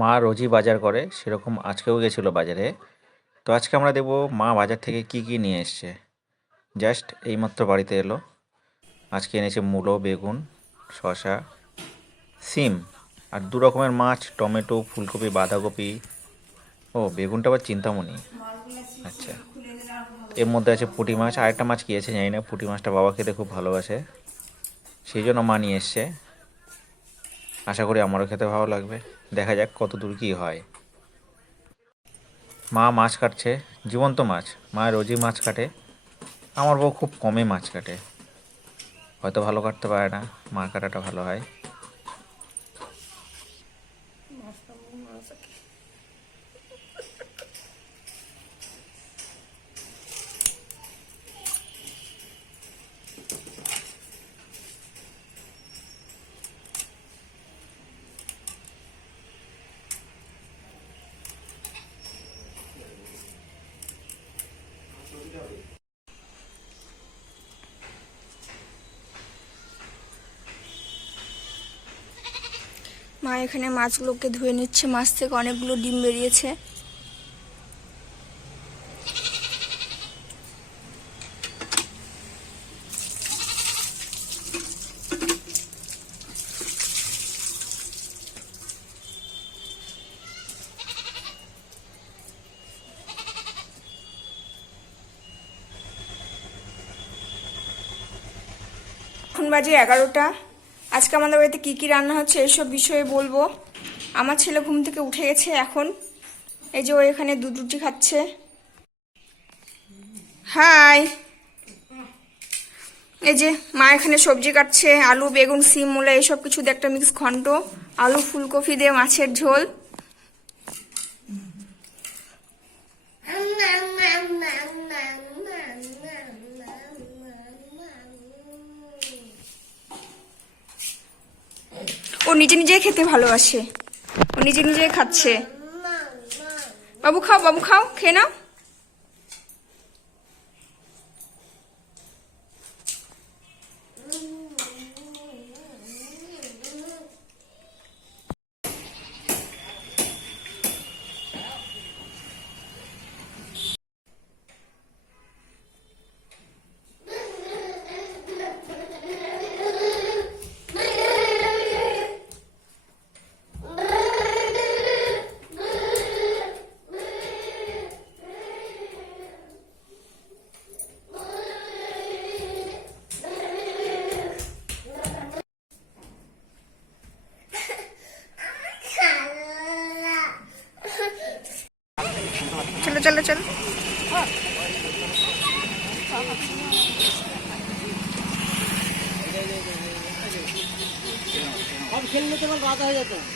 মা রোজই বাজার করে, সেরকম আজকেও গেছিলো বাজারে। তো আজকে আমরা দেখবো মা বাজার থেকে কি কি নিয়ে এসছে। জাস্ট এইমাত্র বাড়িতে এলো। আজকে এনেছে মূলো, বেগুন, শসা, সিম আর দু রকমের মাছ, টমেটো, ফুলকপি, বাঁধাকপি। ও, বেগুনটা আবার চিন্তামণি। আচ্ছা, এর মধ্যে আছে পুঁটি মাছ। আরেকটা মাছ কি আছে জানি না, পুঁটি মাছটা বাবা খেতে খুব ভালোবাসে, সেই জন্য মা নিয়ে এসছে। আশা করি আমারও খেতে ভালো লাগবে। দেখা যাক কত দূর কী হয়। মা মাছ কাটছে, জীবন্ত মাছ। মা রোজই মাছ কাটে, আমার বউ খুব কমই মাছ কাটে, হয়তো ভালো কাটতে পারে না, মার কাটাটা ভালো হয়। মা এখানে মাছগুলোকে ধুয়ে নিচ্ছে, মাছ থেকে অনেকগুলো ডিম বেরিয়েছে। এখন বাজে 11টা। আজকে আমাদের বাড়িতে কী কী রান্না হচ্ছে এইসব বিষয়ে বলবো। আমার ছেলে ঘুম থেকে উঠে গেছে এখন, এই যে ও এখানে দুধ রুটি খাচ্ছে। হাই, এই যে মা এখানে সবজি কাটছে, আলু, বেগুন, সিম, মূলা এইসব কিছু দিয়ে একটা মিক্স ঘন্ট, আলু ফুলকপি দিয়ে মাছের ঝোল। ও নিজে নিজে খেতে ভালোবাসে, ও নিজে নিজে খাচ্ছে। বাবু খাও, বাবু খাও, খেয়ে নাও। चलो चलो चलो। अब खेलने के बाद रात हो जाता है।